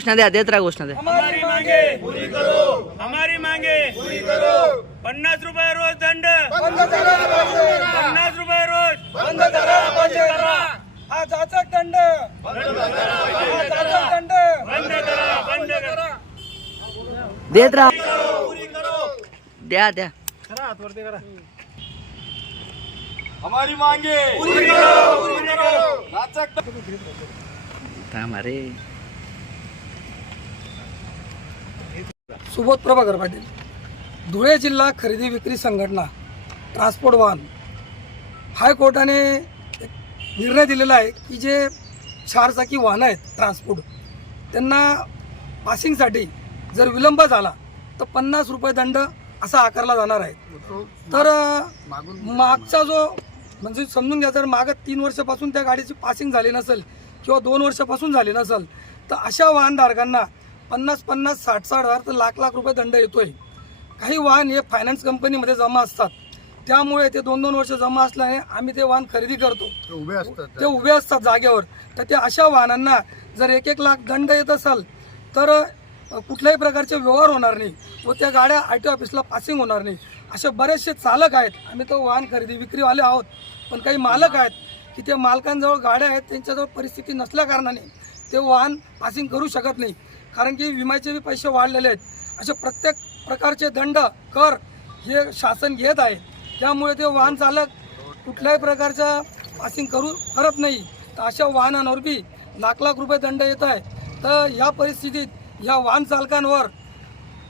घोषणा द्या देत राहा घोषणा द्या. हमारी मांगे पूरी करो. हमारी मांगे पूरी करो. पन्नास रुपये रोज दंड. पन्नास रुपये रोज. बंद करा बंद करा. हा जाचक दंड. हा जाचक दंड. बंद करा बंद करा. देत राहा द्या द्या. हमारी मांगे. पूरी करो पूरी करो. नाचक थांब अरे. सुबोध प्रभाकर पाटील. धुळे जिल्हा खरेदी विक्री संघटना ट्रान्सपोर्ट वाहन हायकोर्टाने एक निर्णय दिलेला आहे की जे चारचाकी वाहनं आहेत ट्रान्सपोर्ट त्यांना पासिंगसाठी जर विलंब झाला तर पन्नास रुपये दंड असा आकारला जाणार आहे. तर मागचा जो म्हणजे समजून घ्या जर मागं तीन वर्षापासून त्या गाडीची पासिंग झाली नसेल किंवा दोन वर्षापासून झाली नसेल तर अशा वाहनधारकांना पन्नास पन्नास साठ साठ हजार तर लाख लाख रुपये दंड येतोय. काही वाहन हे फायनान्स कंपनीमध्ये जमा असतात. त्यामुळे ते दोन दोन वर्ष जमा असल्याने आम्ही ते वाहन खरेदी करतो. उभे असतात ते उभे असतात जागेवर. तर ते अशा वाहनांना जर एक एक लाख दंड येत असाल तर कुठल्याही प्रकारचे व्यवहार होणार नाही व त्या गाड्या आय टी ऑफिसला पासिंग होणार नाही. असे बरेचसे चालक आहेत. आम्ही तो वाहन खरेदी विक्रीवाले आहोत. पण काही मालक आहेत की ते मालकांजवळ गाड्या आहेत त्यांच्याजवळ परिस्थिती नसल्या कारणाने ते वाहन पासिंग करू शकत नाही. कारण की विम्याचे बी पैसे वाढलेले आहेत. असे प्रत्येक प्रकारचे दंड कर हे शासन घेत आहे. त्यामुळे ते वाहन चालक कुठल्याही प्रकारचा पासिंग करू करत नाही. तर अशा वाहनांवर बी लाख लाख रुपये दंड येत आहे. तर या परिस्थितीत या वाहन चालकांवर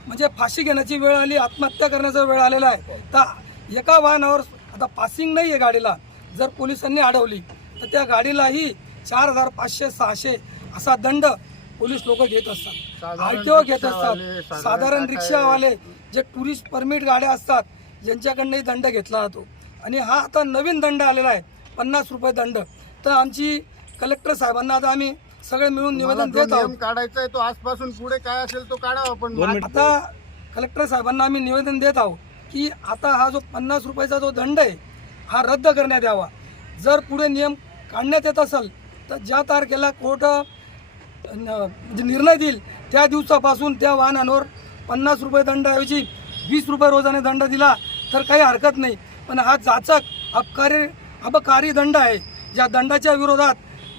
म्हणजे फाशी घेण्याची वेळ आली आत्महत्या करण्याचा वेळ आलेला आहे. तर एका वाहनावर आता पासिंग नाही आहे गाडीला. जर पोलिसांनी अडवली तर त्या गाडीलाही चार हजार पाचशे सहाशे असा दंड पोलीस लोक घेत असतात. आर टी ओ घेत असतात. साधारण रिक्षावाले जे टुरिस्ट परमिट गाड्या असतात यांच्याकडनंही दंड घेतला जातो. आणि हा आता नवीन दंड आलेला आहे पन्नास रुपये दंड. तर आमची कलेक्टर साहेबांना आता आम्ही सगळे मिळून निवेदन देत आहोत नियम काढायचा आहे तो आजपासून पुढे काय असेल तो काढावा पण आता कलेक्टर साहेबांना आम्ही निवेदन देत आहोत की आता हा जो पन्नास रुपयाचा जो दंड आहे हा रद्द करण्यात यावा. जर पुढे नियम काढण्यात येत असेल तर ज्या तारखेला कोर्ट न- निर्णय देईल त्या दिवसापासून त्या वाहनांवर पन्नास रुपये दंडाऐवजी वीस रुपये रोजाने दंड दिला तर काही हरकत नाही. पण हा जाचक अपकारी अपकारी दंड आहे. ज्या दंडाच्या विरोधात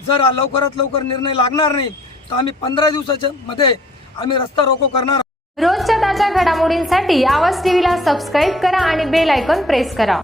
जर लवकरात लवकर निर्णय लागणार नाही तर आम्ही पंधरा दिवसाच्या मध्ये आम्ही रस्ता रोको करणार रोजच्या ताज्या घडामोडींसाठी आवाज टीव्हीला सबस्क्राईब करा आणि बेल आयकॉन प्रेस करा.